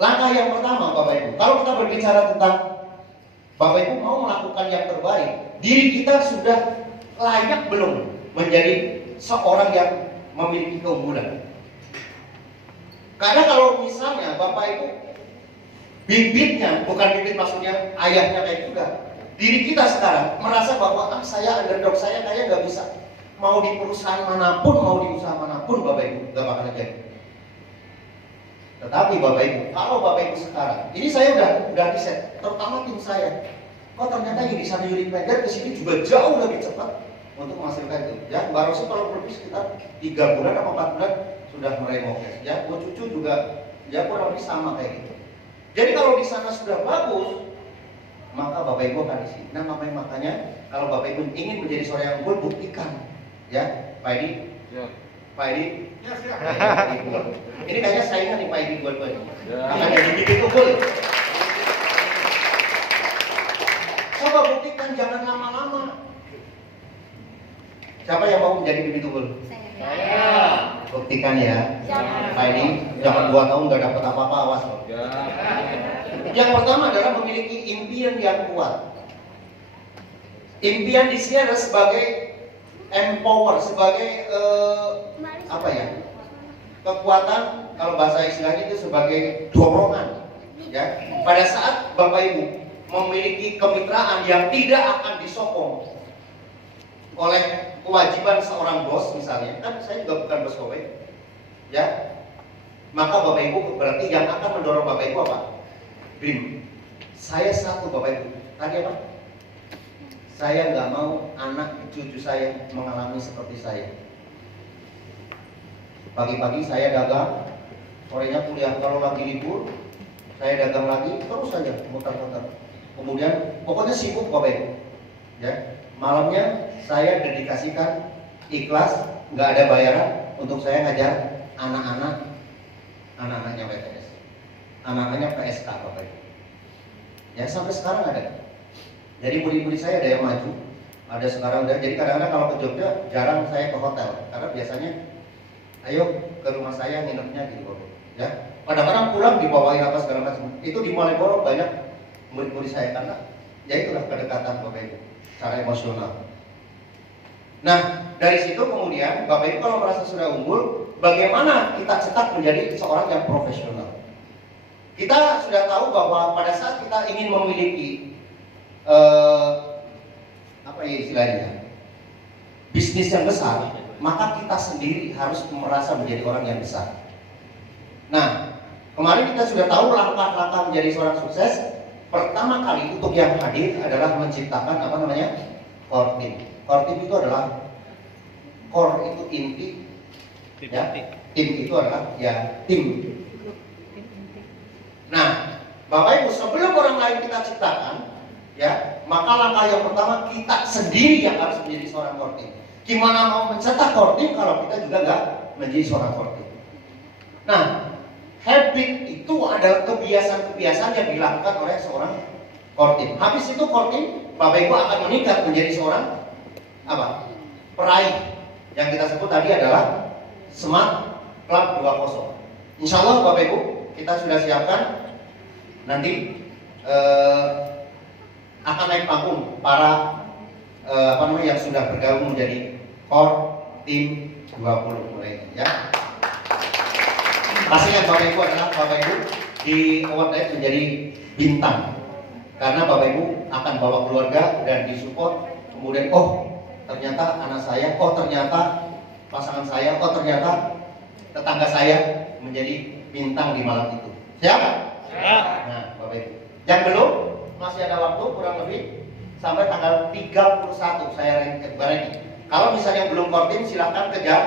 Langkah yang pertama Bapak Ibu, kalau kita berbicara tentang Bapak Ibu mau melakukan yang terbaik, diri kita sudah layak belum menjadi seorang yang memiliki keunggulan? Karena kalau misalnya Bapak Ibu bibitnya, bukan bibit maksudnya ayahnya kayak juga, diri kita sekarang merasa bahwa saya underdog, saya kayak nggak bisa. Mau di perusahaan manapun, mau di usaha manapun Bapak Ibu nggak bakal jadi. Tetapi Bapak Ibu, kalau Bapak Ibu sekarang, ini saya udah riset, terutama tim saya. Kok ternyata Yudhisthana Unit Manager kesini juga jauh lebih cepat untuk menghasilkan itu. Ya, baru sih kalau lebih sekitar 3 bulan atau 4 bulan sudah mulai mokes. Ya, buat cucu juga ya kurang lebih sama kayak gitu. Jadi kalau di sana sudah bagus, maka Bapak Ibu akan di sini. Nah, makanya kalau Bapak Ibu ingin menjadi seorang yang unggul, buktikan. Ya, Pak Edi. Ya. Pak Edi. Ya, siap. Ini kayaknya saingan nih Pak Edi dua-duanya. Akan jadi bibit unggul. Coba buktikan, jangan lama-lama. Siapa yang mau menjadi bibit unggul? Saya. Buktikan ya. Pak Edi, jangan 2 tahun nggak dapat apa-apa, awas loh. Yang pertama adalah memiliki impian yang kuat. Impian di sini adalah sebagai empower, sebagai apa ya? Kekuatan, kalau bahasa istilahnya itu sebagai dorongan. Ya, pada saat Bapak Ibu memiliki kemitraan yang tidak akan disokong oleh kewajiban seorang bos, misalnya, kan saya juga bukan bos Bapak Ibu, ya, maka Bapak Ibu berarti yang akan mendorong Bapak Ibu apa? BIM. Saya satu Bapak Ibu, tadi apa? Saya nggak mau anak cucu saya mengalami seperti saya. Pagi-pagi saya dagang, sorenya kuliah, kalau lagi libur saya dagang lagi, terus saja muter-muter. Kemudian pokoknya sibuk Bapak Ibu, ya. Malamnya saya dedikasikan ikhlas, nggak ada bayaran untuk saya ngajar anak-anaknya PTS, anak-anaknya PSK Bapak Ibu. Ya sampai sekarang ada. Jadi murid-murid saya ada yang maju, ada sekarang udah. Jadi kadang-kadang kalau ke Jogja jarang saya ke hotel, karena biasanya ayo ke rumah saya nginepnya gitu Bapak. Ya. Kadang-kadang pulang dibawain apa segala macam. Itu di Malioboro banyak murid-murid saya karena ya itulah kedekatan Bapak Ibu secara emosional. Nah, dari situ kemudian Bapak Ibu kalau merasa sudah unggul, bagaimana kita cetak menjadi seorang yang profesional? Kita sudah tahu bahwa pada saat kita ingin memiliki apa ya istilahnya, bisnis yang besar, maka kita sendiri harus merasa menjadi orang yang besar. Nah, kemarin kita sudah tahu langkah-langkah menjadi seorang sukses. Pertama kali untuk yang hadir adalah menciptakan apa namanya? Core team. Core team itu adalah core itu inti, ya. Tim itu adalah ya tim. Nah, Bapak Ibu sebelum orang lain kita ciptakan, ya, maka langkah yang pertama kita sendiri yang harus menjadi seorang core team. Gimana mau mencetak core team kalau kita juga nggak menjadi seorang core team? Nah, habit itu adalah kebiasaan-kebiasaan yang dilakukan oleh seorang core team. Habis itu core team, Bapak Ibu akan meningkat menjadi seorang apa? Peraih. Yang kita sebut tadi adalah Smart Club 2.0. Insya Allah Bapak Ibu kita sudah siapkan nanti akan naik panggung para apa namanya yang sudah bergabung menjadi core team 20 mulai ya. Pastinya Bapak Ibu adalah Bapak Ibu di award night menjadi bintang karena Bapak Ibu akan bawa keluarga dan disupport. Kemudian ternyata anak saya, ternyata pasangan saya, ternyata tetangga saya menjadi bintang di malam itu. Siap? Siap. Nah, Bapak Ibu. Yang belum masih ada waktu kurang lebih sampai tanggal 31 saya ready. Kalau misalnya belum core team silahkan kejar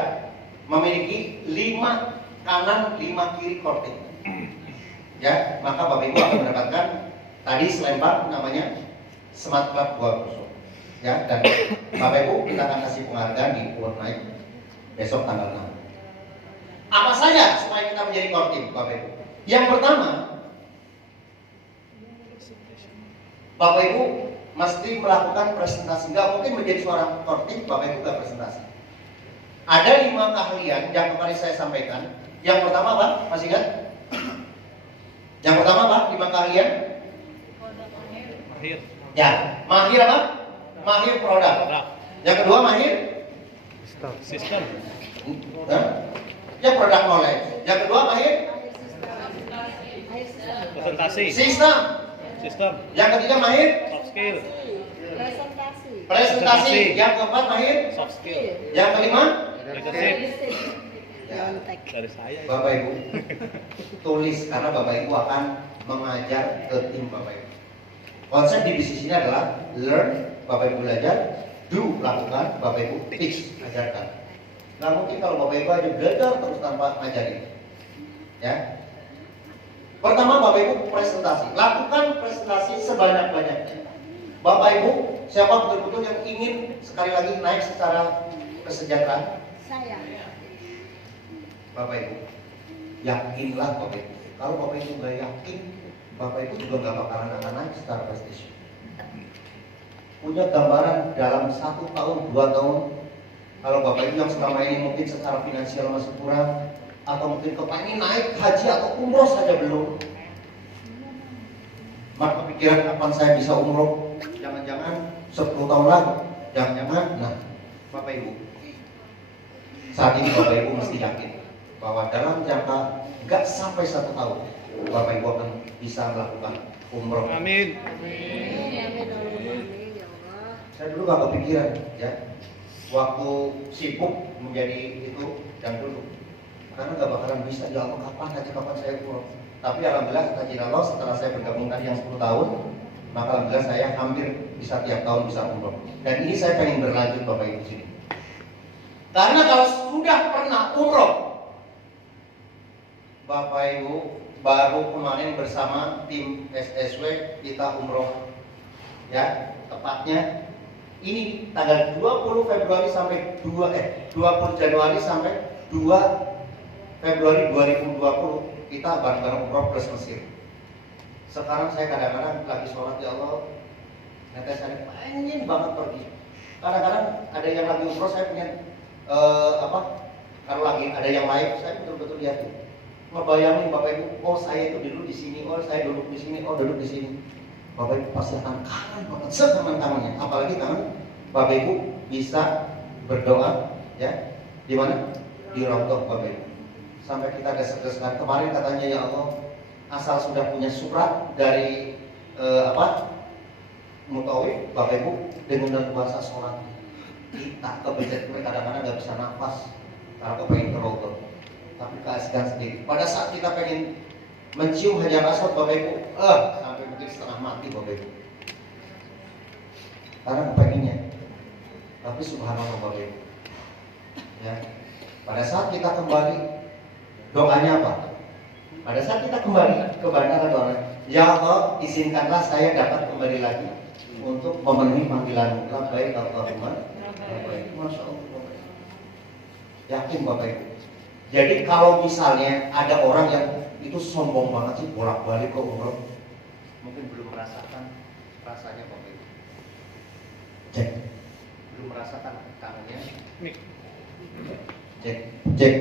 memiliki 5 kanan 5 kiri core team. Ya, maka Bapak Ibu akan mendapatkan tadi selempang namanya Smart Club 2.0. Ya, dan Bapak Ibu kita akan kasih penghargaan di Award Night besok tanggal 6. Apa saja supaya kita menjadi core team Bapak Ibu? Yang pertama, Bapak Ibu mesti melakukan presentasi. Nggak mungkin menjadi seorang core team Bapak Ibu nggak presentasi. Ada 5 keahlian yang kemarin saya sampaikan. Yang pertama apa? Masih ingat? Yang kalian? Mahir. Ya, mahir apa? Mahir produk. Yang kedua mahir? Sistem. Ya produk knowledge. Yang kedua mahir? Presentasi. Sistem. Sistem. Yang ketiga mahir? Soft skill. Presentasi. Yang keempat mahir? Soft skill. Yang kelima? Leadership. Ya. Dari saya. Bapak Ibu tulis karena Bapak Ibu akan mengajar ke tim Bapak Ibu. Konsep di bisnis ini adalah learn, Bapak Ibu belajar, do, lakukan, Bapak Ibu teach, ajarkan. Nggak mungkin kalau Bapak Ibu aja belajar terus tanpa ngajarin. Ya. Pertama Bapak Ibu presentasi, lakukan presentasi sebanyak-banyaknya. Bapak Ibu, siapa betul-betul yang ingin sekali lagi naik secara kesejahteraan? Saya. Bapak Ibu, yakinlah Bapak Ibu. Kalau Bapak Ibu nggak yakin, Bapak Ibu juga nggak bakalan akan naik secara prestasi. Punya gambaran dalam 1 tahun, 2 tahun. Kalau Bapak Ibu yang selama ini mungkin secara finansial masih kurang, atau mungkin kepengen naik haji atau umroh saja belum, maka pikiran kapan saya bisa umroh? Jangan-jangan 10 tahun lagi, jangan-jangan. Nah, Bapak Ibu, saat ini Bapak Ibu mesti yakin bahwa dalam jangka nggak sampai 1 tahun, Bapak Ibu akan bisa melakukan umroh. Amin. Saya dulu nggak kepikiran, ya, waktu sibuk menjadi itu dan dulu, karena nggak bakalan bisa. Ya Allah, kapan saya umroh? Tapi alhamdulillah kata Cina Allah, setelah saya bergabung tadi yang 10 tahun, maka alhamdulillah saya hampir bisa tiap tahun bisa umroh. Dan ini saya pengen berlanjut Bapak Ibu sini. Karena kalau sudah pernah umroh, Bapak Ibu baru kemarin bersama tim SSW kita umroh, ya, tepatnya ini tanggal 20 Februari sampai 20 Januari sampai 2 Februari 2020 kita bareng-bareng umroh plus Mesir. Sekarang saya kadang-kadang lagi sholat, ya Allah, nanti saya pengen banget pergi. Kadang-kadang ada yang lagi umroh, saya pengen kalau lagi ada yang live, saya betul-betul lihat tuh, ngebayangin Bapak Ibu, oh saya itu dulu di sini, oh saya duduk di sini, oh duduk di sini. Bapak Ibu pasti akan kangen banget, sekangen-kangennya. Apalagi kangen Bapak Ibu bisa berdoa, ya, di mana? Di Raudhah Bapak Ibu. Sampai kita desek-desekan kemarin katanya, ya Allah, asal sudah punya surat dari Mutawif, Bapak Ibu, dengan puasa sholat, kita kebencet kadang-kadang nggak bisa nafas karena kepengen ke Raudhah. Tapi keasikan sendiri. Pada saat kita pengen mencium Hajar Aswad Bapak Ibu, sampai mungkin setengah mati Bapak Ibu. Karena kepengennya. Tapi subhanallah Bapak Ibu. Ya. Pada saat kita kembali, doanya apa? Pada saat kita kembali ke bandara, doa, ya Allah, izinkanlah saya dapat kembali lagi untuk memenuhi panggilan labbaik Allahumma labbaik. Masya Allah Bapak Ibu. Yakin Bapak Ibu. Jadi kalau misalnya ada orang yang itu sombong banget sih bolak-balik ke umroh, mungkin belum merasakan rasanya Bapak Ibu. Cek, belum merasakan kangennya. Cek.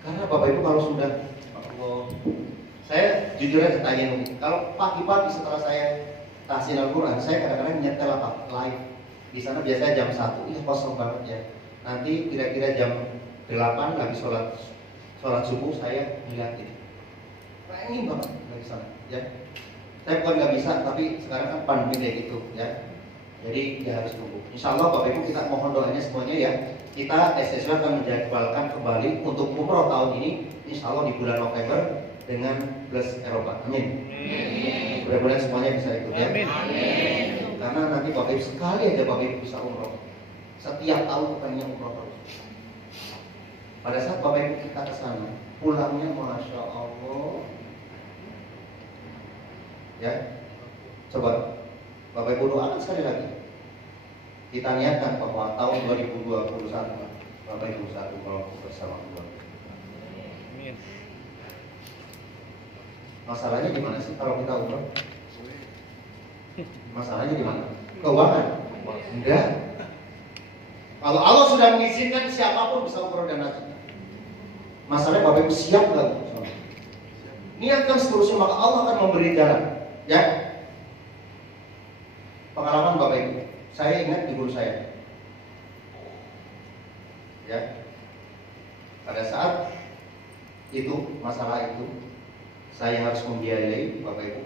Karena Bapak Ibu kalau sudah, Allah, saya jujur aja tanya nih, kalau pagi-pagi setelah saya tahsin Al-Quran, saya kadang-kadang nyetel live di sana biasanya jam 1, iya kosong banget ya. Nanti kira-kira jam 8 lagi sholat subuh saya ngeliatin. Pengen banget dari sana, ya. Saya bukan nggak bisa, tapi sekarang kan pandemi kayak gitu, ya. Jadi ya harus tunggu. Insya Allah Bapak Ibu kita mohon doanya semuanya ya. Kita SSW akan menjadwalkan kembali untuk umroh tahun ini, Insya Allah di bulan November dengan plus Eropa. Amin. Mudah-mudahan semuanya bisa ikut ya. Amin. Karena nanti Bapak Ibu sekali aja Bapak Ibu bisa umroh. Setiap tahun pengennya umroh terus. Pada saat Bapak Ibu kita ke sana, pulangnya Masya Allah. Ya, coba Bapak Ibu doakan sekali lagi. Kita niatkan bahwa tahun 2021 Bapak Ibu satu kelompok bersama keluarga. Amin. Masalahnya di mana sih kalau kita umroh? Masalahnya di mana? Keuangan? Enggak. Kalau Allah sudah mengizinkan siapapun bisa umroh dan haji. Masalahnya Bapak Ibu siap nggak? niatkan seterusnya, maka Allah akan memberi jalan. Ya, pengalaman Bapak Ibu, saya ingat di guru saya. Ya, pada saat itu masalah itu, saya harus membiayai Bapak Ibu.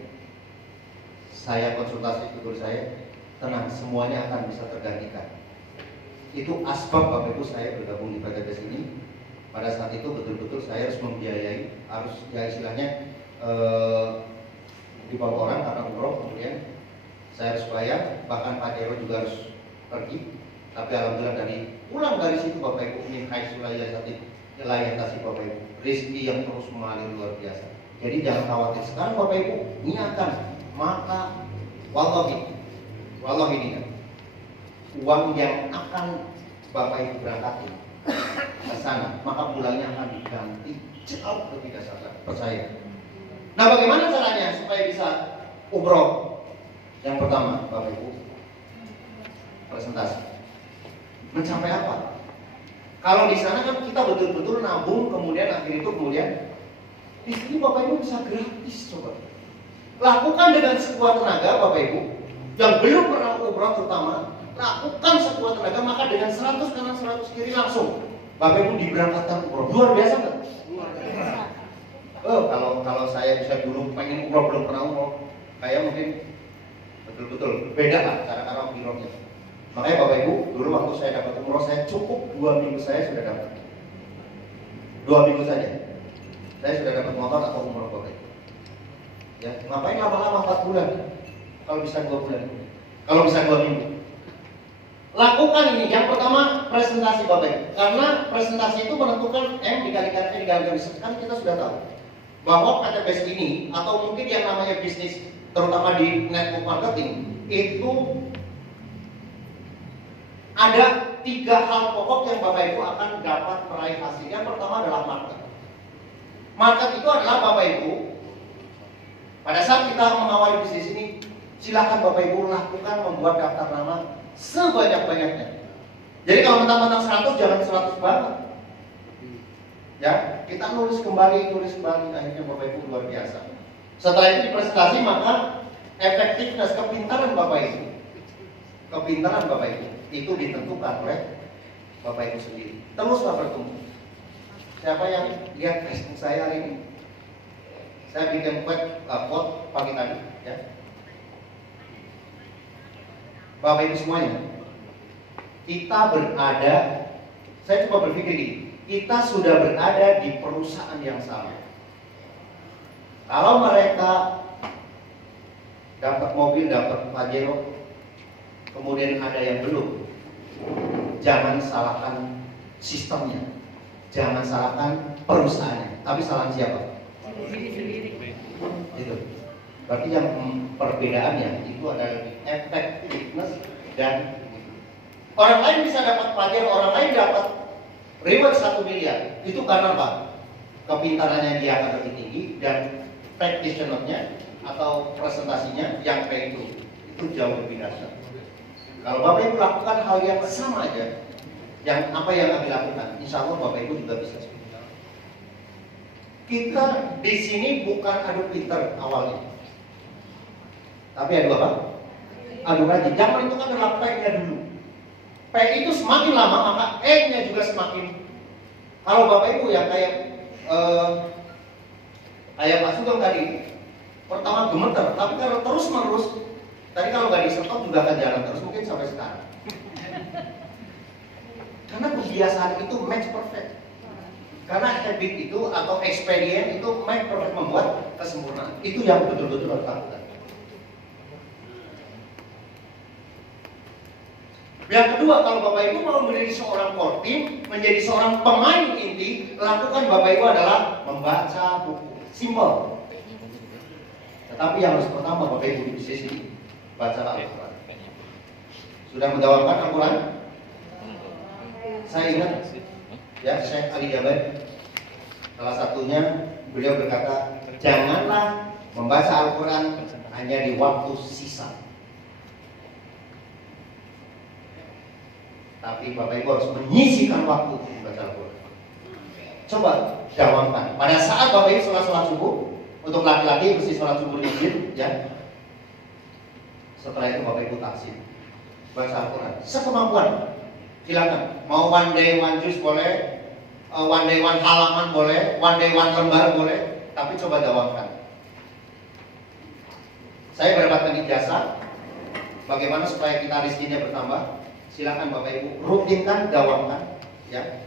Saya konsultasi ke guru saya, tenang, semuanya akan bisa tergantikan. Itu asbab Bapak Ibu saya bergabung di PTBS ini. Pada saat itu betul-betul saya harus membiayai, harus ya istilahnya dibawa orang karena umroh, kemudian saya harus bayar, bahkan Pak Jero juga harus pergi. Tapi alhamdulillah pulang dari situ Bapak Ibu, ini layatasi Bapak Ibu, rezeki yang terus mengalir luar biasa. Jadi jangan khawatir. Sekarang Bapak Ibu niatkan, maka wallahi ini uang yang akan Bapak Ibu berangkatin ke sana, maka bulannya akan diganti jauh lebih dasar, percaya. Nah, bagaimana caranya supaya bisa umroh? Yang pertama, Bapak Ibu, presentasi. Mencapai apa? Kalau di sana kan kita betul-betul nabung, kemudian akhir itu di sini Bapak Ibu bisa gratis, coba. Lakukan dengan sekuat tenaga, Bapak Ibu, yang belum pernah umroh terutama, lakukan sekuat tenaga, maka dengan 100 kanan 100 kiri langsung Bapak Ibu diberangkatkan umroh. Luar biasa nggak? Luar biasa. Kalau saya bisa dulu pengen umroh belum pernah umroh, kayak mungkin betul-betul beda lah cara umrohnya. Makanya Bapak Ibu, dulu waktu saya dapat umroh, saya cukup 2 minggu saya sudah dapat. 2 minggu saja, saya sudah dapat motor atau umroh Bapak Ibu. Ya, ngapain lama-lama 4 bulan? Kalau bisa 2 bulan, kalau bisa 2 minggu. Lakukan ini. Yang pertama presentasi Bapak Ibu, karena presentasi itu menentukan M dikalikan V dikalikan B. Kan kita sudah tahu bahwa PTBS ini atau mungkin yang namanya bisnis, terutama di network marketing, itu ada 3 hal pokok yang Bapak Ibu akan dapat meraih hasil. Yang pertama adalah market. Market itu adalah Bapak Ibu, pada saat kita mengawali bisnis ini, silakan Bapak Ibu lakukan membuat daftar nama sebanyak-banyaknya. Jadi kalau mentang-mentang 100, jangan 100 banget. Ya, kita nulis kembali, akhirnya Bapak Ibu luar biasa. Setelah itu dipresentasi, maka efektivitas kepintaran Bapak Ibu, itu ditentukan oleh Bapak Ibu sendiri. Teruslah bertumbuh. Siapa yang lihat Facebook saya hari ini? Saya bikin quote pagi tadi, ya. Bapak Ibu semuanya, kita berada, saya coba berpikir gini, kita sudah berada di perusahaan yang sama. Kalau mereka dapat mobil, dapat Pajero, kemudian ada yang belum, jangan salahkan sistemnya, jangan salahkan perusahaannya, tapi salahkan siapa? Itu. Berarti yang perbedaannya itu adalah effectiveness dan orang lain bisa dapat pelajar, orang lain dapat reward 1 miliar. Itu karena apa? Kepintarannya dia akan lebih tinggi dan practitioner-nya atau presentasinya yang P itu jauh lebih dahsyat. Kalau Bapak Ibu lakukan hal yang sama aja, yang apa yang kami lakukan, insya Allah Bapak Ibu juga bisa. Kita di sini bukan adu pinter awalnya, tapi adu apa? Adu rajin. Jangan itu kan adalah P-nya dulu. P itu semakin lama maka E-nya juga semakin. Kalau Bapak Ibu ya kayak Pak Sugeng tadi, pertama gemeter, tapi kalau terus menerus, tadi kalau nggak disetop juga akan jalan terus mungkin sampai sekarang. Karena kebiasaan itu match perfect. Karena habit itu atau experience itu match perfect, membuat kesempurnaan. Itu yang betul-betul harus lakukan. Yang kedua, kalau Bapak Ibu mau menjadi seorang core team, menjadi seorang pemain inti, lakukan Bapak Ibu adalah membaca buku. Simple. Tetapi yang harus pertama Bapak Ibu di bisnis ini, baca Al-Quran. Sudah menjawabkan Al-Quran? Saya ingat, ya, Syekh Ali Jaber, salah satunya beliau berkata, janganlah membaca Al-Quran hanya di waktu sisa. Tapi Bapak Ibu harus menyisihkan waktu untuk membaca Al-Quran. Coba jawabkan. Pada saat Bapak Ibu sholat subuh, Untuk laki-laki mesti sholat subuh izin, ya. Setelah itu Bapak Ibu taksim, baca Al-Quran sekemampuan. Silakan. Mau one day one juz boleh, one day one halaman boleh, one day one lembar boleh, tapi coba dawamkan. Saya mendapatkan ijazah. Bagaimana supaya kita rizkinya bertambah? Silakan Bapak Ibu rutinkan, dawamkan, ya.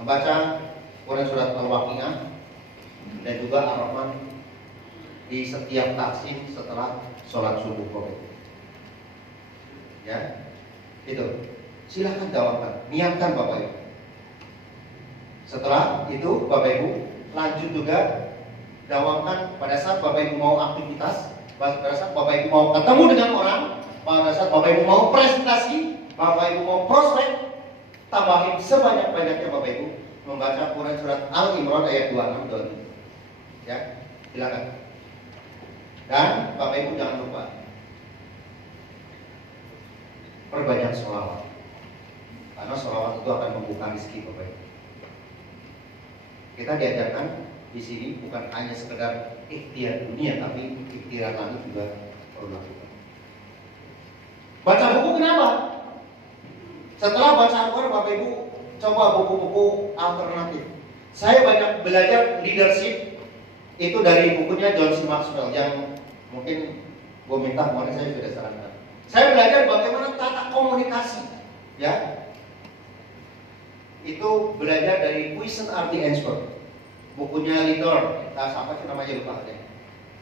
Membaca Quran surat Al-Waqiah dan juga Ar-Rahman di setiap taksim setelah sholat subuh, Bapak Ibu. Ya, itu. Silakan dawamkan, niatkan Bapak Ibu. Setelah itu Bapak Ibu lanjut juga dawamkan pada saat Bapak Ibu mau aktivitas, pada saat Bapak Ibu mau ketemu dengan orang, pada saat Bapak Ibu mau presentasi, Bapak Ibu mau prospek, tambahin sebanyak-banyaknya Bapak Ibu membaca Quran surat Al-Imran ayat 26 27. Ya, silakan. Dan Bapak Ibu jangan lupa perbanyak sholawat, karena sholawat itu akan membuka rezeki Bapak Ibu. Kita diajarkan di sini bukan hanya sekedar ikhtiar dunia, tapi ikhtiar langit juga perlu lakukan. Baca buku kenapa? Setelah baca Al-Quran, Bapak Ibu coba buku-buku alternatif. Saya banyak belajar leadership itu dari bukunya John C. Maxwell yang mungkin gue minta kemarin saya sudah sarankan. Saya belajar bagaimana tata komunikasi, ya. Itu belajar dari Question and Answer, bukunya Leader, apa sih namanya lupa deh.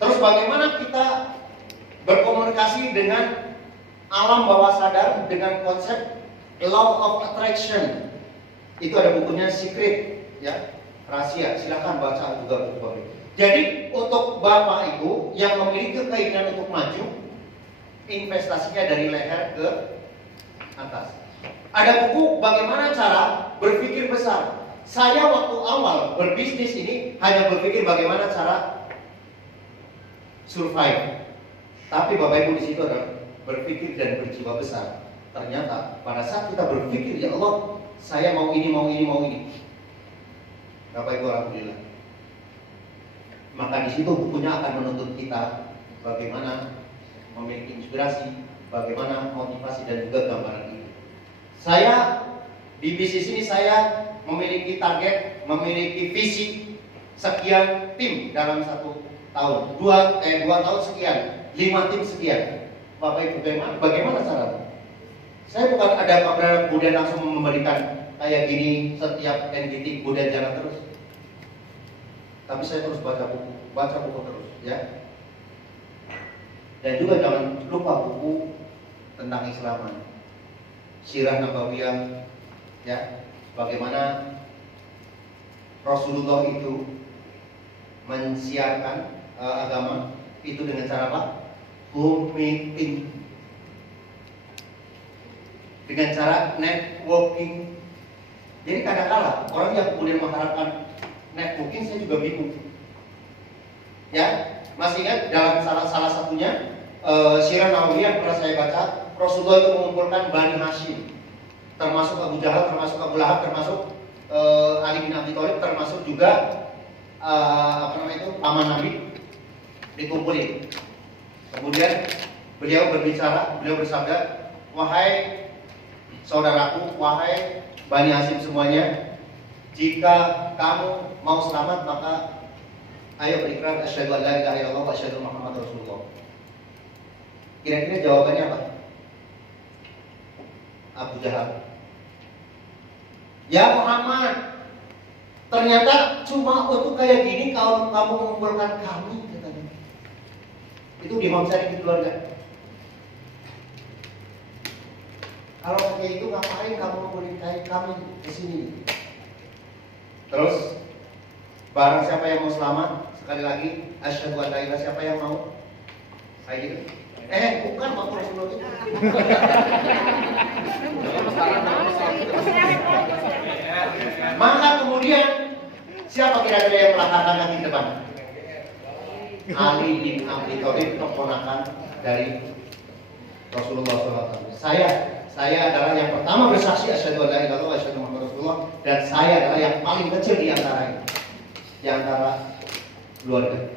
Terus bagaimana kita berkomunikasi dengan alam bawah sadar dengan konsep Law of Attraction. Itu ada bukunya Secret, ya, rahasia. Silakan baca juga buku. Jadi untuk Bapak Ibu yang memiliki keinginan untuk maju, investasinya dari leher ke atas. Ada buku bagaimana cara berpikir besar. Saya waktu awal berbisnis ini hanya berpikir bagaimana cara survive. Tapi Bapak Ibu di situ adalah berpikir dan berjiwa besar. Ternyata pada saat kita berpikir, ya Allah, saya mau ini, mau ini, mau ini. Bapak Ibu alhamdulillah. Maka di situ bukunya akan menuntut kita bagaimana memiliki inspirasi, bagaimana motivasi dan juga gambaran itu. Saya di bisnis ini saya memiliki target, memiliki visi sekian tim dalam 1 tahun, 2 tahun sekian, 5 tim sekian. Bapak Ibu bagaimana caranya? Saya bukan ada kabar kemudian langsung memberikan kayak gini setiap NGT kemudian jalan terus. Tapi saya terus baca buku terus, ya. Dan juga jangan lupa buku tentang Islaman, Sirah Nabawiyah, ya. Bagaimana Rasulullah itu mensiarkan agama itu dengan cara apa? Home meeting, dengan cara networking. Jadi kadang-kala orang yang kemudian mengharapkan networking, saya juga bingung. Ya, masih ingat dalam salah satunya Sirah Nabawiyah pernah saya baca, Rasulullah itu mengumpulkan Bani Hashim, termasuk Abu Jahal, termasuk Abu Lahab, termasuk Ali bin Abi Thalib, termasuk juga paman Nabi dikumpulin. Kemudian beliau bersabda, wahai saudaraku, wahai Bani Hashim semuanya, jika kamu mau selamat maka ayo berikrar asyhadu an la ilaha illallah wa asyhadu Muhammad Rasulullah. Kira-kira jawabannya apa? Abu Jahal, ya Muhammad, ternyata cuma untuk kayak gini kalau kamu mengumpulkan kami, katanya. Itu di Syarif di keluarga. Kalau kayak itu ngapain kamu menikahi kami di sini? Terus barang siapa yang mau selamat, sekali lagi asyhadu an la ilaha, siapa yang mau? Kayak gitu. Bukan waktu Rasulullah itu. Maka kemudian siapa kira-kira yang melangkahkan kaki di depan? Ali bin Abi Thalib, keponakan dari Rasulullah SAW. Saya adalah yang pertama bersaksi asyhadu an la ilaha illallah wa asyhadu Muhammad Rasulullah, dan saya adalah yang paling kecil di antara keluarga.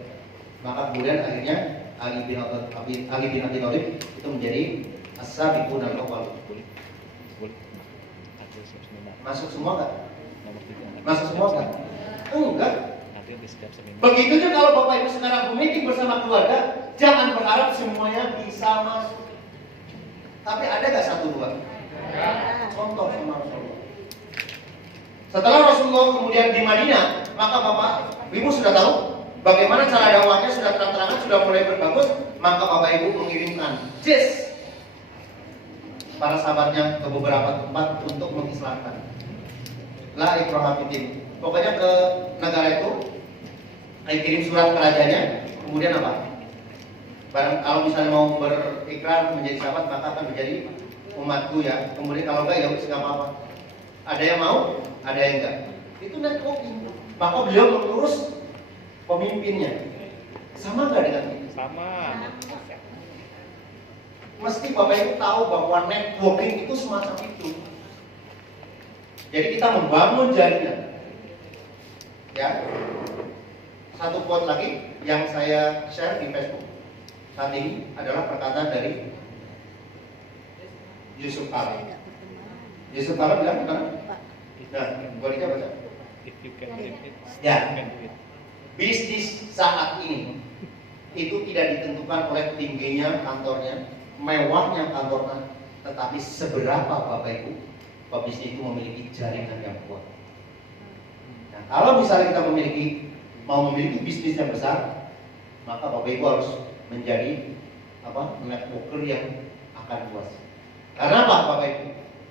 Maka kemudian akhirnya Ali bin Abi Thalib itu menjadi as-sabiqun al-awwal. Boleh. Ada seminar. Masuk semua nggak? Nomor 3. Masuk semua nggak? Enggak. Nanti di setiap seminar. Begitu juga kalau Bapak Ibu sekarang meeting bersama keluarga, jangan berharap semuanya bisa masuk. Tapi ada nggak satu dua? Contoh sama Rasulullah. Setelah Rasulullah kemudian di Madinah, maka Bapak Ibu sudah tahu bagaimana cara dakwahnya, sudah terang-terangan, sudah mulai berbagus. Maka Bapak Ibu mengirimkan jizz para sahabatnya ke beberapa tempat untuk mengislamkan. La ikraha fiddin. Pokoknya ke negara itu, kirim surat ke rajanya, kemudian apa? Barang kalau misalnya mau berikrar menjadi sahabat, maka akan menjadi umatku ya. Kemudian kalau enggak ya nggak apa-apa. Ada yang mau, ada yang enggak. Itu networking. Maka beliau mengurus pemimpinnya. Sama nggak dengan ini? Sama. Mesti Bapak Ibu tahu bahwa networking itu semacam itu. Jadi kita membangun jaringan. Ya. Satu quote lagi yang saya share di Facebook saat ini adalah perkataan dari Yusuf Kala. Yusuf Kala bilang gimana? Nah, boleh kita baca? If you can do it, Ya. you can do it. Bisnis saat ini itu tidak ditentukan oleh tingginya kantornya, mewahnya kantornya, tetapi seberapa Bapak Ibu pebisnis itu memiliki jaringan yang kuat. Nah, kalau misalnya kita mau memiliki bisnis yang besar, maka Bapak Ibu harus menjadi networker yang akan luas. Karena apa Bapak Ibu?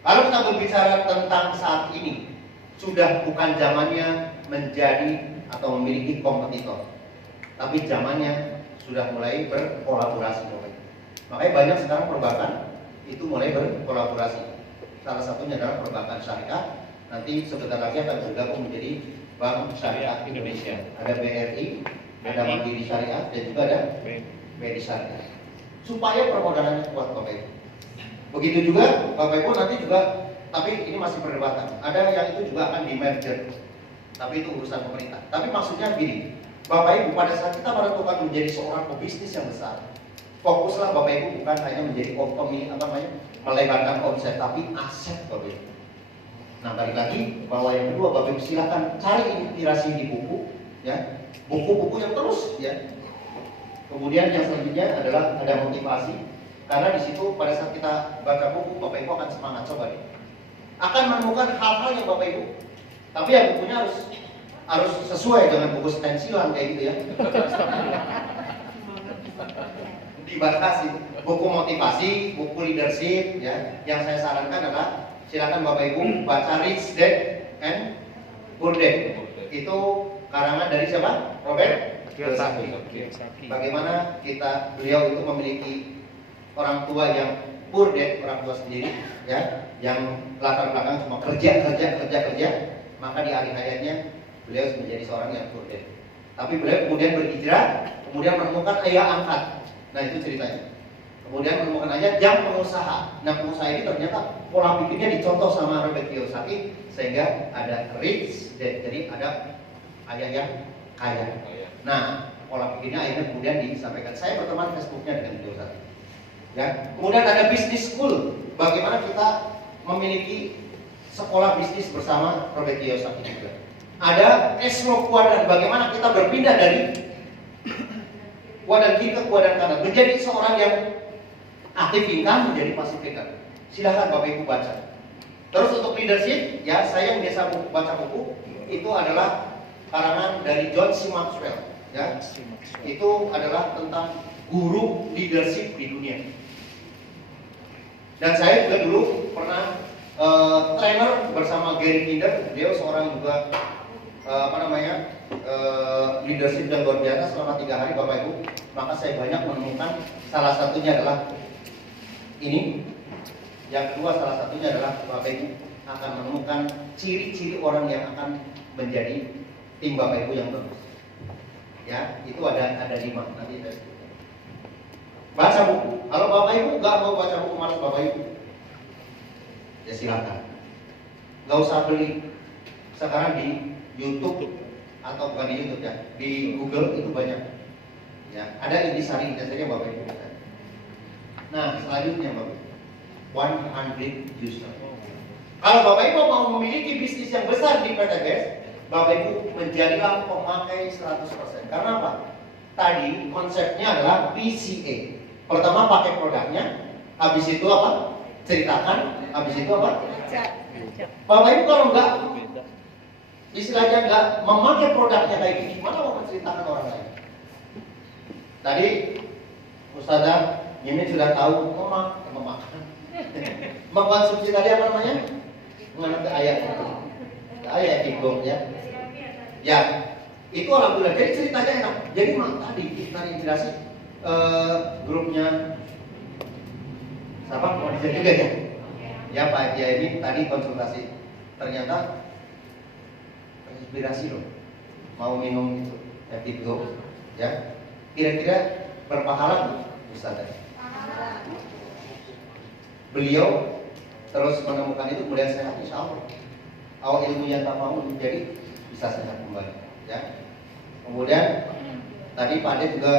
Kalau kita berbicara tentang saat ini, sudah bukan zamannya menjadi atau memiliki kompetitor, tapi zamannya sudah mulai berkolaborasi Bapak Ibu. Makanya banyak sekarang perbankan itu mulai berkolaborasi. Salah satunya adalah perbankan syariah. Nanti sebentar lagi akan bergabung menjadi Bank Syariah Indonesia. Ada BRI, ada Mandiri Syariah, dan juga ada BRI Syariah. Supaya permodalannya kuat Bapak Ibu. Begitu juga Bapak Ibu nanti juga, tapi ini masih perdebatan. Ada yang itu juga akan di merger, tapi itu urusan pemerintah. Tapi maksudnya begini, Bapak Ibu pada saat kita menentukan menjadi seorang pebisnis yang besar, fokuslah Bapak Ibu bukan hanya menjadi melebarkan omset, tapi aset Bapak Ibu. Nah balik lagi bahwa yang kedua Bapak Ibu silakan cari inspirasi di buku, ya, buku-buku yang terus, ya. Kemudian yang selanjutnya adalah ada motivasi, karena di situ pada saat kita baca buku Bapak Ibu akan semangat, coba deh, akan menemukan hal-hal yang Bapak Ibu, tapi ya bukunya harus sesuai dengan buku stensilan kayak gitu ya. Dibatasi buku motivasi, buku leadership, ya. Yang saya sarankan adalah silakan Bapak Ibu baca Rich Dad and Poor Dad. Itu karangan dari siapa? Robert Kiyosaki. Bagaimana beliau itu memiliki orang tua yang poor dad, orang tua sendiri, ya, yang latar belakang cuma kerja, maka di akhir hayatnya beliau menjadi seorang yang poor dad. Tapi beliau kemudian berhijrah, kemudian menemukan ayah angkat. Nah itu ceritanya. Kemudian menemukan ayah yang pengusaha. Nah pengusaha ini ternyata pola pikirnya dicontoh sama Robert Kiyosaki, sehingga ada rich dad, jadi ada ayah yang kaya. Nah pola pikirnya akhirnya kemudian disampaikan. Saya berteman Facebooknya dengan Kiyosaki. Ya, kemudian ada business school. Bagaimana kita memiliki sekolah bisnis bersama Robert Kiyosaki juga. Ada Esmo Kuadran. Bagaimana kita berpindah dari kuadran kiri ke kuadran kanan, menjadi seorang yang aktif income menjadi passive income. Silahkan Bapak Ibu baca. Terus untuk leadership, ya saya yang biasa baca buku itu adalah karangan dari John C. Maxwell. Ya, itu adalah tentang guru leadership di dunia. Dan saya juga dulu pernah trainer bersama Gary Kinder. Beliau seorang juga leadership dan luar biasa selama 3 hari Bapak Ibu. Maka saya banyak menemukan, salah satunya adalah ini. Yang kedua salah satunya adalah Bapak Ibu akan menemukan ciri-ciri orang yang akan menjadi tim Bapak Ibu yang bagus. Ya, itu ada 5 nanti saya sebutkan. Baca buku. Kalau Bapak Ibu nggak mau baca buku, malas Bapak Ibu, ya silakan. Nggak usah beli. Sekarang di YouTube atau bukan di YouTube ya, di Google itu banyak. Ya, ada intisari saja Bapak Ibu. Nah, selanjutnya Bapak, 100 user. Kalau Bapak Ibu mau memiliki bisnis yang besar di PTGS, Bapak Ibu menjadilah pemakai 100%. Karena apa? Tadi konsepnya adalah PCA. Pertama pakai produknya, habis itu apa? Ceritakan, habis itu apa? Bapak Ibu kalau nggak, Beda. istilahnya nggak memakai produknya kayak gini, gimana mau menceritakan orang lain? Tadi Ustazah Mimin sudah tahu mengkonsumsi tadi apa namanya? Mengenai ayat itu ya. Ya, itu alhamdulillah. Jadi ceritanya enak. Jadi tadi kita inspirasi grupnya siapa? Mau juga ya? Ya Pak Dia ini tadi konsultasi. Ternyata inspirasi loh. Mau minum itu Epigo, ya. Kira-kira berpahala Ustaz? Beliau terus menemukan itu, kemudian sehat insya Allah. Awal ilmu yang tak mau jadi bisa sehat kembali, ya. Kemudian tadi Pak Ade juga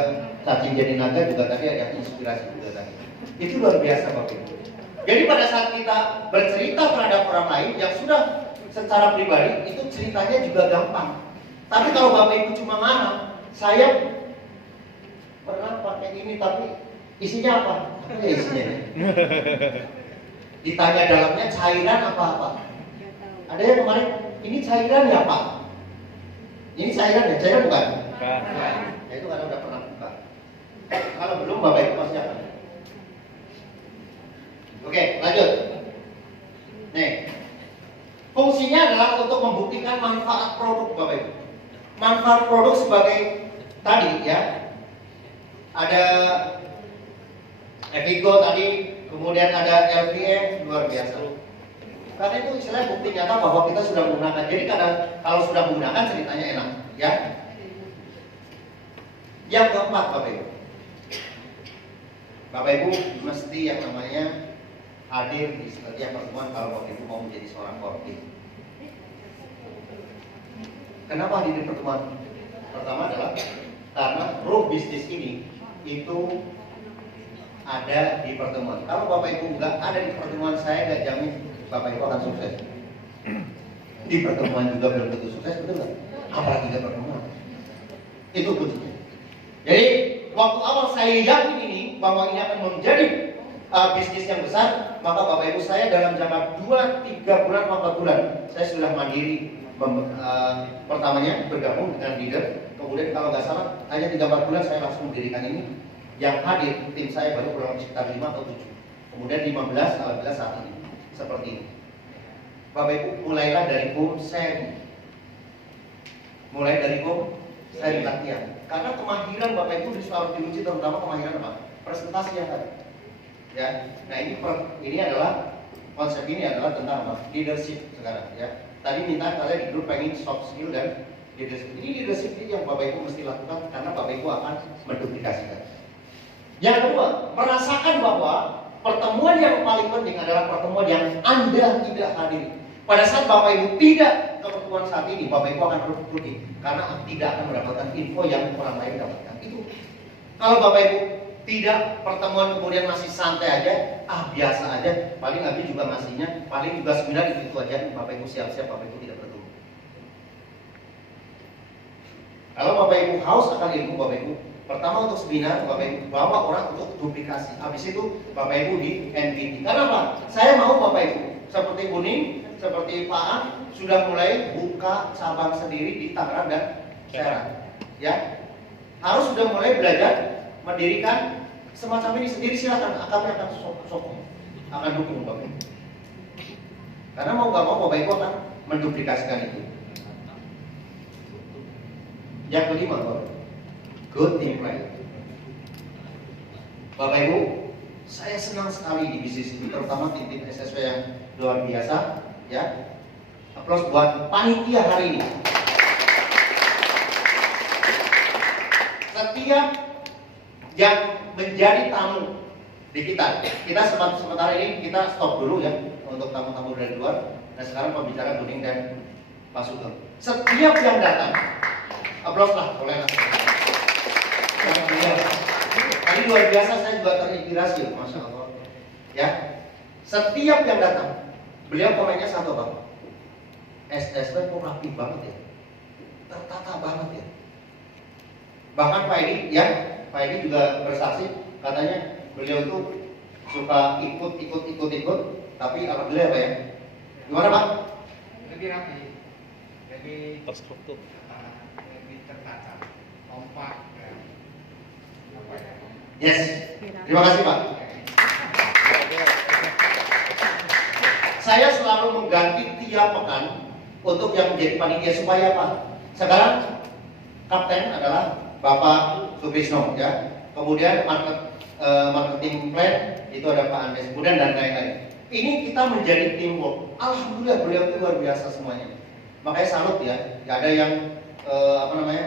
cacing jadi naga juga tadi ada inspirasi juga tadi. Itu luar biasa Bapak Ibu. Jadi pada saat kita bercerita terhadap orang lain yang sudah secara pribadi itu ceritanya juga gampang. Tapi kalau Bapak Ibu cuma mana, saya pernah pakai ini tapi isinya apa? Apa ya isinya? Ditanya dalamnya cairan apa-apa. Ada yang kemarin, ini cairan ya Pak? Ini cairan ya? Cairan bukan? Bukan. Ya itu karena udah pernah buka. Kalau belum Bapak Ibu pasti akan. Oke, lanjut. Nih, fungsinya adalah untuk membuktikan manfaat produk Bapak Ibu. Manfaat produk sebagai tadi ya. Ada Evigo tadi, kemudian ada LVM, luar biasa. Karena itu istilahnya bukti nyata bahwa kita sudah menggunakan. Jadi kalau sudah menggunakan ceritanya enak, ya. Yang keempat, Bapak Ibu. Bapak Ibu mesti yang namanya hadir di setiap pertemuan kalau Bapak Ibu mau menjadi seorang korpi. Kenapa hadir di pertemuan? Pertama adalah karena roh bisnis ini itu ada di pertemuan. Kalau Bapak Ibu nggak ada di pertemuan, saya nggak jamin Bapak Ibu akan sukses. Di pertemuan juga belum tentu sukses, betul nggak? Apalagi nggak pertemuan. Itu kuncinya. Jadi waktu awal saya yakin ini bahwa ini akan menjadi bisnis yang besar, maka Bapak Ibu saya dalam jangka 2-3 bulan, 4 bulan saya sudah mandiri. Pertamanya bergabung dengan leader, kemudian kalau nggak salah hanya 3-4 bulan saya langsung mendirikan ini. Yang hadir tim saya baru kurang lebih sekitar 5 atau 7, kemudian 15 alhamdulillah saat ini seperti ini. Bapak Ibu mulailah dari home sharing, mulai dari home sharing latihan, karena kemahiran Bapak Ibu harus diuji, terutama kemahiran apa? Presentasi yang tadi ya. Nah ini adalah konsep ini adalah tentang apa? Leadership sekarang ya. Tadi minta kalian di grup pengen soft skill dan leadership. Ini leadership yang Bapak Ibu mesti lakukan karena Bapak Ibu akan menduplikasikan. Yang kedua, merasakan bahwa pertemuan yang paling penting adalah pertemuan yang Anda tidak hadiri. Pada saat Bapak Ibu tidak ke pertemuan saat ini, Bapak Ibu akan rugi karena tidak akan mendapatkan info yang orang lain dapatkan. Itu kalau Bapak Ibu tidak pertemuan kemudian masih santai aja, biasa aja, paling habis juga ngasihnya, paling juga seminar itu aja, Bapak Ibu siap-siap, Bapak Ibu tidak bertemu. Kalau Bapak Ibu haus akan ilmu Bapak Ibu, pertama untuk seminar, Bapak Ibu bawa orang untuk duplikasi. Habis itu Bapak Ibu di NPT. Karena apa? Saya mau Bapak Ibu seperti Kuning, seperti Pak A, sudah mulai buka cabang sendiri di Tangerang dan Serang. Ya, harus sudah mulai belajar mendirikan semacam ini sendiri. Silakan, kami akan sokong, akan dukung Bapak Ibu. Karena mau nggak mau Bapak Ibu akan menduplikasikan itu. Yang kelima, Bapak, good team play. Bapak Ibu, saya senang sekali di bisnis ini, terutama tim-tim SSW yang luar biasa, ya. Aplaus buat panitia hari ini. Setiap yang menjadi tamu di kita sementara ini kita stop dulu ya untuk tamu-tamu dari luar. Nah sekarang pembicara Kuning dan Pak Sugeng. Setiap yang datang, aplaus lah, boleh lah. Yang luar biasa, saya juga terinspirasi, Masya Allah. Ya, setiap yang datang, beliau komennya satu bang, SSW kok rapi banget ya, tertata banget ya. Bahkan Pak Edi juga bersaksi, katanya beliau itu suka ikut, tapi alhamdulillah Pak ya. Gimana Pak? Lebih rapi, lebih Terstruktur. lebih tertata, kompak, apa ya? Yes, terima kasih Pak. Saya selalu mengganti tiap pekan untuk yang menjadi panitia supaya apa? Sekarang kapten adalah Bapak Sutrisno ya. Kemudian marketing plan itu ada Pak Andes, kemudian dan lain-lain. Ini kita menjadi teamwork. Alhamdulillah beliau itu luar biasa semuanya. Makanya salut ya. Ada yang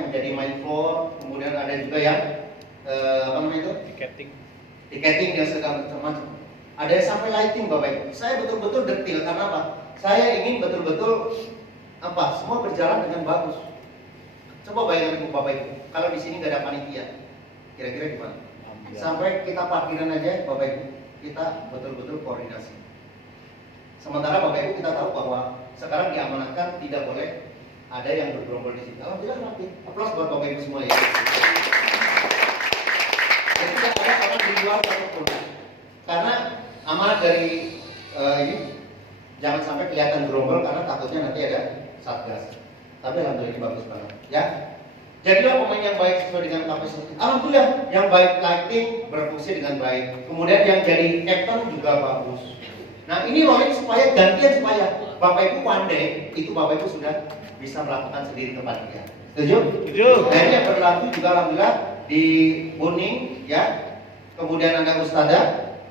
menjadi main floor, kemudian ada juga yang itu tiketing yang sedang macam-macam. Ada yang sampai lighting Bapak Ibu. Saya betul-betul detail karena apa? Saya ingin betul-betul semua berjalan dengan bagus. Coba bayangkan Ibu Bapak Ibu, kalau di sini nggak ada panitia, kira-kira gimana? Sampai kita parkiran aja Bapak Ibu, kita betul-betul koordinasi. Sementara Bapak Ibu kita tahu bahwa sekarang diamanatkan tidak boleh ada yang bergerombol di sini. Alhamdulillah rapi. Aplaus buat Bapak Ibu semua ya. Jadi tidak ada orang di luar satupun. Karena amanat dari ini jangan sampai kelihatan gerombol karena takutnya nanti ada satgas. Tapi alhamdulillah ini bagus banget ya. Jadilah pemain yang baik sesuai dengan kapasitas. Alhamdulillah yang baik lighting berfungsi dengan baik. Kemudian yang jadi captain juga bagus. Nah ini rolling supaya gantian supaya Bapak Ibu pandai itu Bapak Ibu sudah bisa melakukan sendiri ke panitia. Setuju? Setuju. Nah ini yang berlaku juga alhamdulillah di Kuning ya. Kemudian ada Ustada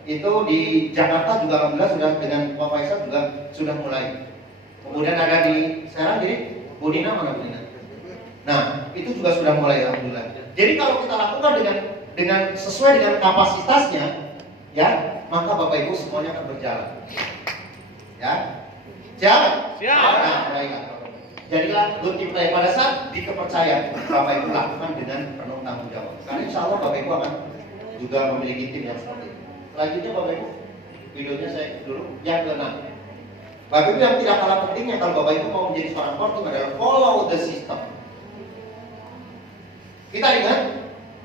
itu di Jakarta juga alhamdulillah sudah dengan Pak Faisal juga sudah mulai. Kemudian ada di Serang jadi Budina mana Budina? Nah itu juga sudah mulai alhamdulillah. Jadi kalau kita lakukan dengan sesuai dengan kapasitasnya, ya maka Bapak Ibu semuanya akan berjalan. Ya, siap? Siap. Nah, baiklah. Jadilah good team player pada saat dikepercayaan Bapak Ibu lakukan dengan penuh tanggung jawab. Karena insya Allah Bapak Ibu akan juga memiliki tim yang seperti itu. Selanjutnya Bapak Ibu, videonya saya dulu yang ke-6. Bapak Ibu yang tidak kalah pentingnya kalau Bapak Ibu mau menjadi seorang core team adalah follow the system. Kita ingat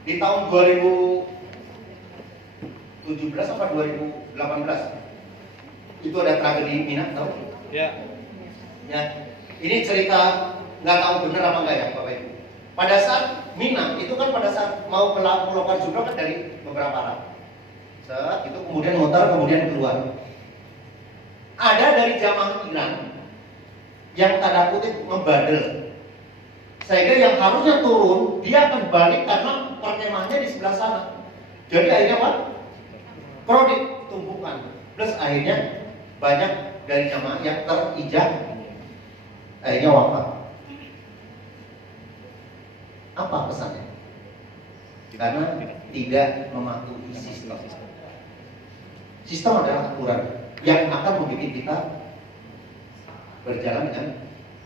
di tahun 2017 atau 2018 itu ada tragedi Mina, tahu? Ya. Ya, ini cerita nggak tahu benar apa enggak ya Bapak Ibu. Pada saat Mina itu kan pada saat mau melakukan jumroh kan dari beberapa arah. Set, itu kemudian mutar kemudian keluar. Ada dari jamaah Iran yang tanda kutip membadel. Sehingga yang harusnya turun dia akan balik karena perkemahannya di sebelah sana. Jadi akhirnya apa? Kredit tumpukan. Plus akhirnya banyak dari jamaah yang terijak akhirnya wafat. Apa pesannya? Karena tidak mematuhi sistem. Sistem adalah aturan yang akan membuat kita berjalan dengan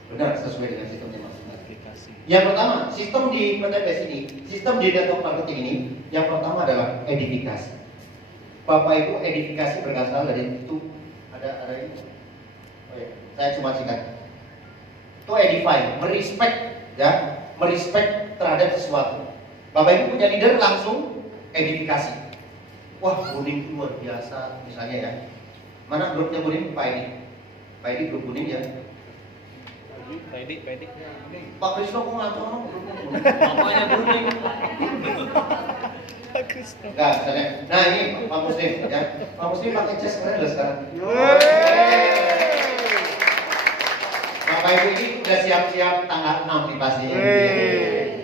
benar sesuai dengan sistemnya masing-masing. Yang pertama, sistem di PTPS ini, sistem di network marketing ini, yang pertama adalah edifikasi. Bapak Ibu, edifikasi berasal dari itu ada ini. Oh ya, saya cuma singkat. Itu edify, merespect ya, merespect terhadap sesuatu. Bapak Ibu punya leader langsung edifikasi. Wah, Kuning itu luar biasa misalnya ya. Mana grupnya Kuning? Pak Edi. Pak Edi grup Kuning ya. Pak Edi. Pak Krisno kok ngaco no grupnya Kuning? Apanya Kuning? Enggak, misalnya. Nah ini Pak Muslim ya. Pak Muslim pakai jas keren loh sekarang. Bapak Ibu ini udah siap-siap tanggal 6 nih pasti.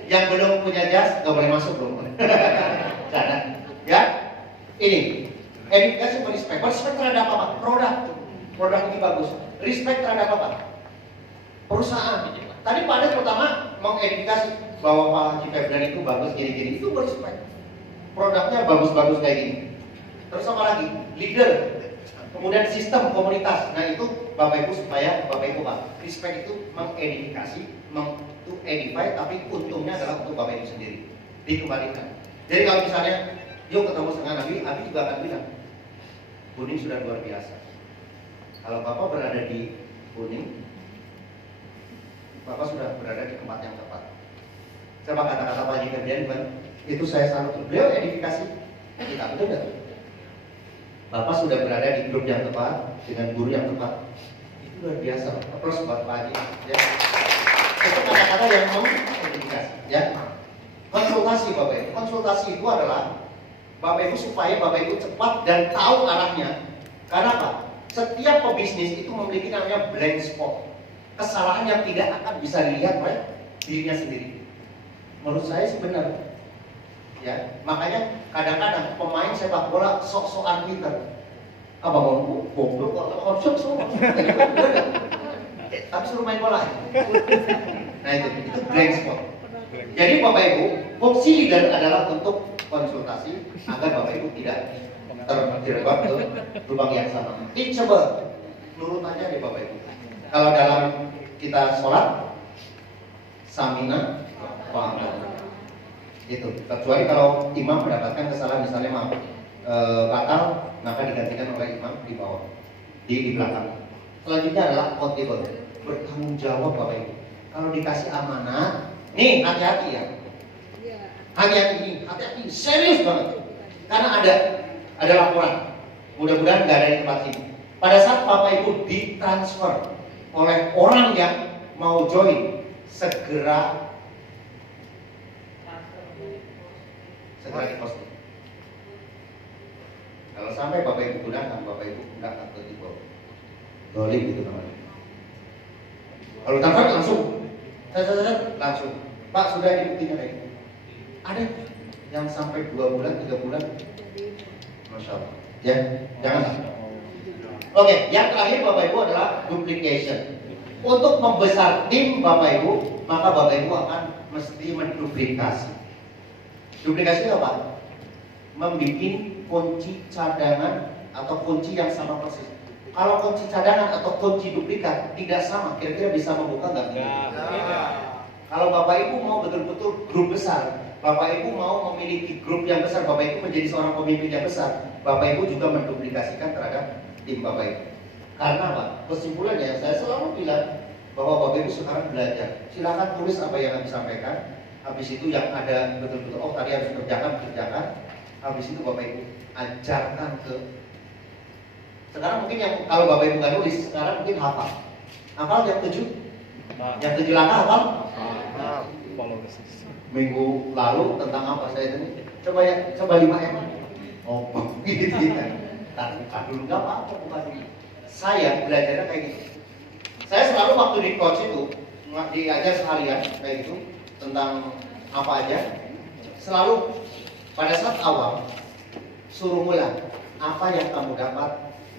Yang belum punya jas nggak boleh masuk belum. Sana. Ya. Ini edukasi respect. Respect terhadap apa? Produk ini bagus. Respect terhadap apa? Perusahaan. Tadi Pak Ades pertama mengedukasi bahwa Pak Haji Februari itu bagus gini-gini. Itu respect. Produknya bagus-bagus kayak gini. Terus apa lagi? Leader. Kemudian sistem komunitas. Nah itu Bapak Ibu supaya Bapak Ibu Pak respect itu mengedifikasi, edify, tapi untungnya adalah untuk Bapak Ibu sendiri. Dikembalikan. Jadi kalau misalnya Yuk ketemu dengan Abi juga akan bilang, Kuning sudah luar biasa. Kalau Bapak berada di Kuning, Bapak sudah berada di tempat yang tepat. Coba kata-kata Pak Haji Ferdian, itu saya salut. Beliau edifikasi kita, betul nggak? Bapak sudah berada di grup yang tepat dengan guru yang tepat. Itu luar biasa. Terus buat Pak Haji. Ya. Itu kata-kata yang mengedifikasi. Ya. Konsultasi Bapak Ibu. Konsultasi itu adalah Bapak Ibu supaya Bapak Ibu cepat dan tahu arahnya. Karena apa? Setiap pebisnis itu memiliki namanya blind spot. Kesalahan yang tidak akan bisa dilihat oleh dirinya sendiri. Menurut saya sih benar. Ya, makanya kadang-kadang pemain sepak bola sok-sokan pintar. Abang mau goblok kalau sok-sok. Tapi suruh main bola. Nah itu blind spot. Jadi Bapak Ibu, fungsi leader adalah untuk konsultasi agar Bapak Ibu tidak terjebak ke lubang yang sama. Teachable, nurut aja deh Bapak Ibu. Kalau dalam kita sholat, samina, wa'amana. Itu. Kecuali kalau imam mendapatkan kesalahan, misalnya maaf, batal, maka digantikan oleh imam di bawah, di belakang. Selanjutnya adalah accountable, bertanggung jawab Bapak Ibu. Kalau dikasih amanah, nih hati-hati ya. Hati-hati, serius banget. Karena ada laporan. Mudah-mudahan nggak ada di tempat ini. Pada saat Bapak Ibu ditransfer oleh orang yang mau join, segera di posting. Kalau sampai Bapak Ibu gunakan, Bapak Ibu nggak akan tertipu. Dolim gitu namanya. Kalau transfer langsung, langsung. Pak sudah dibuktikan kayak gitu. Ada yang sampai 2 bulan, 3 bulan, Masya Allah. Ya, jangan. Oke, yang terakhir Bapak Ibu adalah duplication. Untuk membesar tim Bapak Ibu, maka Bapak Ibu akan mesti menduplikasi. Duplikasi itu apa? Membikin kunci cadangan atau kunci yang sama persis. Kalau kunci cadangan atau kunci duplikat tidak sama, kira-kira bisa membuka nggak? Kalau Bapak Ibu mau betul-betul grup besar, Bapak Ibu mau memiliki grup yang besar, Bapak Ibu menjadi seorang pemimpin yang besar, Bapak Ibu juga menduplikasikan terhadap tim Bapak Ibu. Karena apa? Kesimpulannya, saya selalu bilang bahwa Bapak Ibu sekarang belajar. Silakan tulis apa yang Anda sampaikan. Habis itu yang ada betul-betul, oh tadi harus kerjakan. Habis itu Bapak Ibu ajarkan ke. Sekarang mungkin yang kalau Bapak Ibu nggak nulis, sekarang mungkin hafal. Hafal yang 7? Yang 7 langkah hafal? Minggu lalu tentang apa saya ini? Coba 5M. Oh, gitu kan. Buka dulu nggak apa-apa, buka dulu. Saya belajarnya kayak gitu. Saya selalu waktu di coach itu diajar seharian kayak gitu tentang apa aja. Selalu pada saat awal suruh ulang apa yang kamu dapat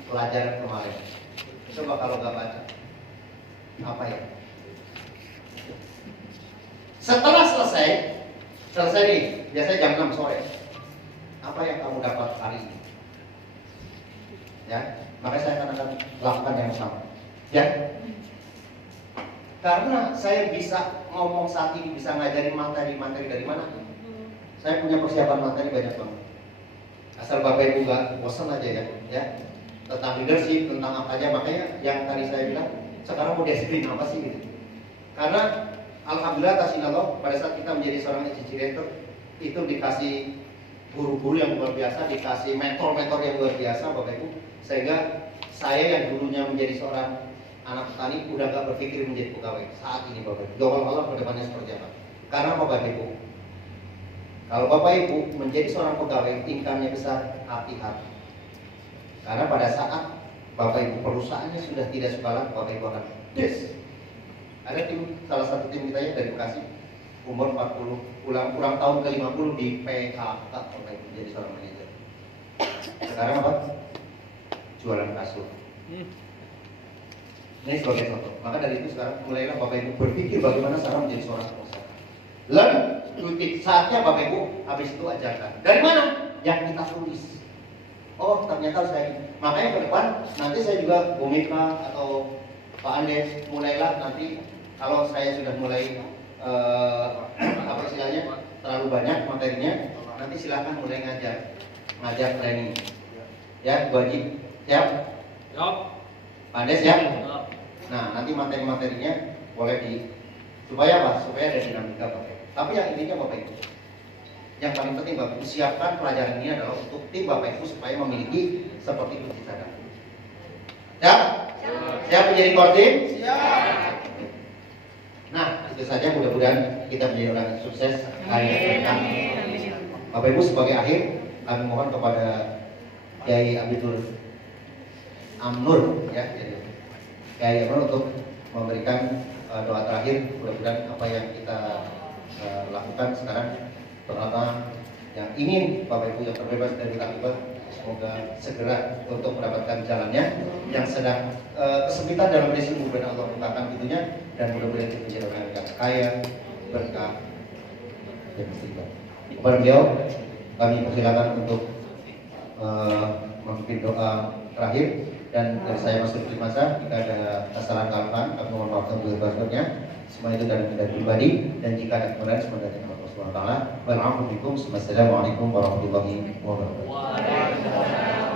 pelajaran kemarin. Coba kalau nggak baca, apa ya? Setelah selesai nih, biasanya jam 6 sore. Apa yang kamu dapat hari ini? Ya, maka saya akan lakukan yang sama. Ya, karena saya bisa ngomong saat ini, bisa ngajarin materi dari mana? Saya punya persiapan materi banyak banget. Asal Bapak Ibu nggak bosan aja ya. Tentang leadership, tentang apa aja. Makanya yang tadi saya bilang, sekarang mau disiplin apa sih gitu? Karena alhamdulillah Allah pada saat kita menjadi seorang director itu dikasih guru-guru yang luar biasa, dikasih mentor-mentor yang luar biasa Bapak Ibu, sehingga saya yang dulunya menjadi seorang anak petani udah gak berpikir menjadi pegawai saat ini Bapak Ibu. Jawab Allah ke depannya seperti apa? Karena Bapak Ibu, kalau Bapak Ibu menjadi seorang pegawai income-nya besar, hati-hati. Karena pada saat Bapak Ibu perusahaannya sudah tidak suka lagi, Bapak Ibu akan ada salah satu tim kita ya dari Bekasi, umur 40, ulang tahun ke-50 di PHK Bapak Ibu jadi seorang manajer. Sekarang apa? Jualan kasur. Ini sebagai contoh. Maka dari itu sekarang mulailah Bapak Ibu berpikir bagaimana cara menjadi seorang pengusaha. Learn, tutik. Saatnya Bapak Ibu habis itu ajarkan. Dari mana? Yang kita tulis. Oh ternyata harus kayak gini. Makanya ke depan nanti saya juga Bu Mika atau Pak Andes mulailah nanti kalau saya sudah mulai apa istilahnya terlalu banyak materinya, nanti silakan mulai ngajar training. Ya, wajib. Siap? Siap. Pandai siap? Siap. Nah, nanti materi-materinya boleh supaya apa? Supaya ada dinamika Bapak Ibu. Tapi yang intinya Bapak Ibu, yang paling penting Bapak Ibu siapkan pelajaran ini adalah untuk tim Bapak Ibu supaya memiliki seperti kunci cadangan. Siap? Siap menjadi koordin? Siap. Nah, itu saja mudah-mudahan kita menjadi orang yang sukses hari ini. Bapak Ibu sebagai akhir kami mohon kepada Kiai Abidul Amnur ya, Kiai Amnur untuk memberikan doa terakhir. Mudah-mudahan apa yang kita lakukan sekarang terutama yang ingin Bapak Ibu yang terbebas dari narkoba semoga segera untuk mendapatkan jalannya, yang sedang kesempitan dalam kondisi mudah Allah bukakan pintunya dan mudah-mudahan kita menjadi orang yang kaya berkah dan istiqomah. Kepada beliau kami persilakan untuk memimpin doa terakhir, dan dari saya Mas Rudi Masa jika ada kesalahan kalimat kami mohon maaf sebesar-besarnya. Semua itu dari pribadi, dan jika ada kekurangan semoga dari Allah Subhanahu wa taala. Wassalamualaikum warahmatullahi wabarakatuh.